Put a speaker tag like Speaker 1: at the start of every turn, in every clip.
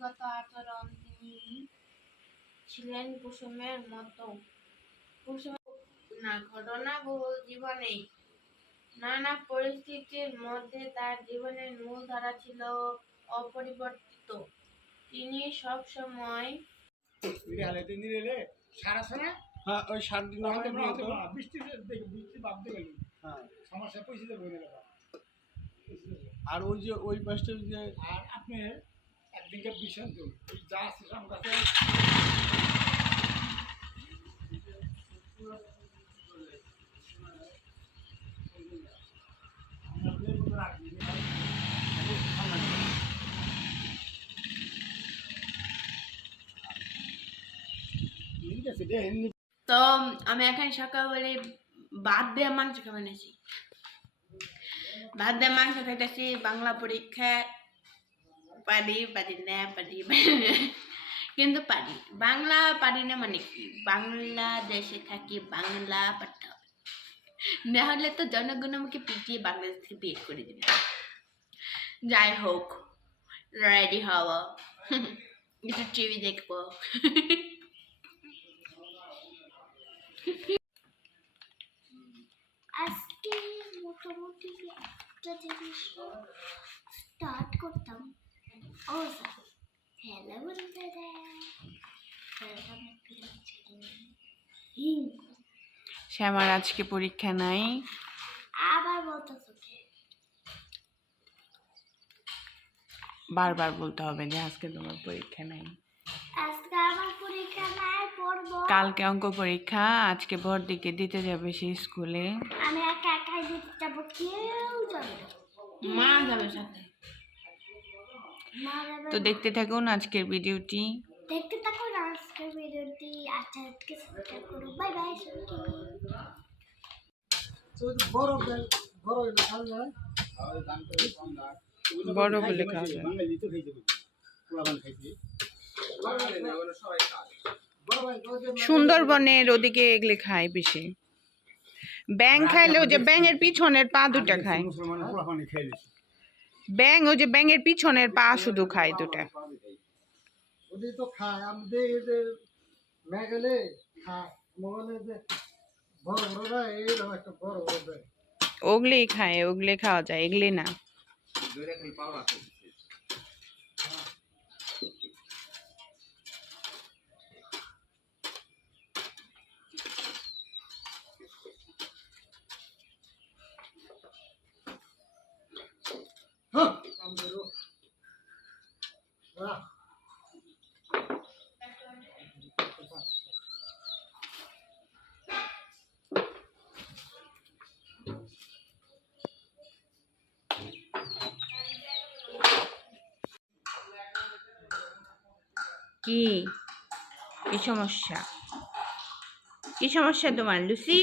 Speaker 1: ব্যক্তিগত আচরণ তিনি ছিলেন কুসুমের মতো। কুসুমের না ঘটনাবহুল জীবনে নানা পরিস্থিতির মধ্যে তার জীবনের মূলধারা ছিল অপরিবর্তিত। তিনি সব সময়
Speaker 2: সারা সারা
Speaker 3: হ্যাঁ ওই সাত দিন
Speaker 2: বৃষ্টি দেখে বৃষ্টি ভাবতে গেলি
Speaker 3: হ্যাঁ।
Speaker 2: সমস্যা
Speaker 3: আর ওই যে ওই পাশটা যে
Speaker 2: আর আপনি যা আছে
Speaker 1: তো আমি এখন সকালবেলা ভাত দিয়ে মাংস নিয়েছি ভাত দিয়ে মাংস খাইতেছি, বাংলা পরীক্ষা পারি পারি না পারি কিন্তু পারি বাংলা পারি না মানে কি? বাংলাদেশে থাকি বাংলা পড়তে হবে না হলে তো জনগণ আমাকে পিটিয়ে বাংলাদেশ থেকে বিয়ে করে দিবে। যাই হোক রেডি হওয়া একটু টিভি দেখব।
Speaker 4: আজকে মোটামুটি একটা জিনিস স্টার্ট করতাম। হ্যালো বন্ধুরা ওয়েলকাম হিং
Speaker 1: শ্যামার আজকে পরীক্ষা নাই।
Speaker 4: আবার বলতেছো কে?
Speaker 1: বারবার বলতে হবে যে আজকে তোমার পরীক্ষা নাই।
Speaker 4: আজকে আমার পরীক্ষা নাই পড়ব।
Speaker 1: কালকে অঙ্ক পরীক্ষা আজকে ভোর দিকে দিতে যাবে সেই স্কুলে।
Speaker 4: আমি একা একাই দিতে যাব কেউ যাবে না।
Speaker 1: মা যাবে সাথে। তো দেখতে থাকুন আজকের ভিডিওটি।
Speaker 4: দেখতে থাকুন আজকের ভিডিওটি। আচ্ছা আজকে সাবস্ক্রাইব করুন। বাই বাই
Speaker 2: বড়
Speaker 1: বলে খাওয়া যায়। সুন্দরবনের ওদিকে এগুলো খায় বেশি। ব্যাং খাইলেও যে ব্যাঙের পিছনের পা দুটা খায়।
Speaker 2: মুসলমান খাইলে
Speaker 1: ব্যাং ওই যে ব্যাঙের পিছনের পা শুধু খায় দুটা।
Speaker 2: ওদের তো খায় আমাদের এদের মেঘালে খায় মোবাইলে যে বড় বড়রা এইরকম একটা বড় বড় দেয়
Speaker 1: খায় ওগুলি খাওয়া যায় এগুলি না। কি? কি সমস্যা? কি সমস্যা তোমার, লুসি?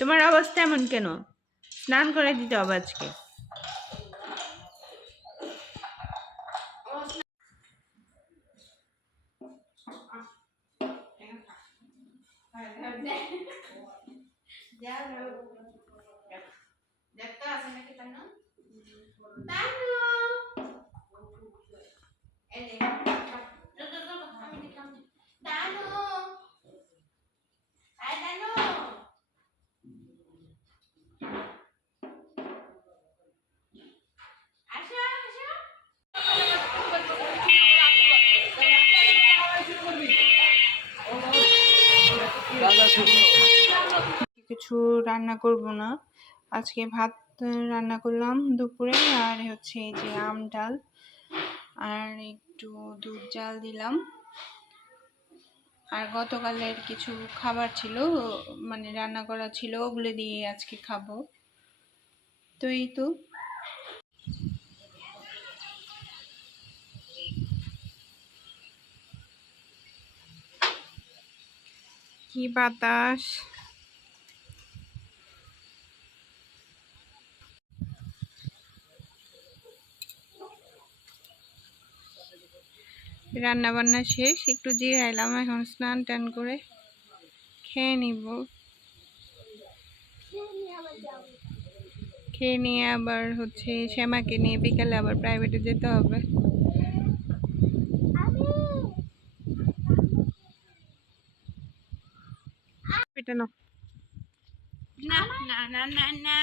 Speaker 1: তোমার অবস্থা এমন কেন? স্নান করে দিতে হবে আজকে। দেখতে আছে নাকি তানু তানু এই যে যো যো যো আমি দিতাম তানু আয় তানু আসো আসো কিছু রান্না করব না। আজকে ভাত রান্না করলাম দুপুরে, আর হচ্ছে এই যে আম, ডাল, আর একটু দুধ, জাল দিলাম। আর গতকালের কিছু খাবার ছিল মানে রান্না করা ছিল, ওগুলো দিয়ে আজকে খাব। তো এই তো। কি বাতাস? রান্না বান্না শেষ একটু জিরাইলাম এখন স্নান টান করে খেয়ে নিব। খেয়ে নিয়ে আবার হচ্ছে শ্যামাকে নিয়ে বিকালে আবার প্রাইভেটে যেতে হবে। না না না না না।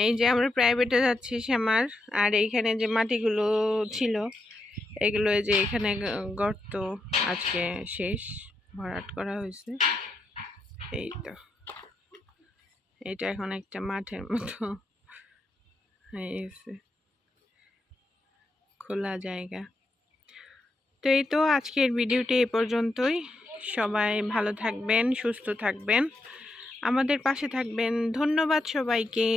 Speaker 5: এই যে আমরা প্রাইভেটে যাচ্ছি শ্যামার, আর এইখানে যে মাটিগুলো ছিল, এগুলো যে এখানে গর্ত আজকে শেষ, ভরাট করা হয়েছে। এই তো। এটা এখন একটা মাঠের মতো হয়েছে খোলা জায়গা। তো এই তো আজকের ভিডিওটি এই পর্যন্তই। সবাই ভালো থাকবেন, সুস্থ থাকবেন। আমাদের পাশে থাকবেন। ধন্যবাদ সবাইকে।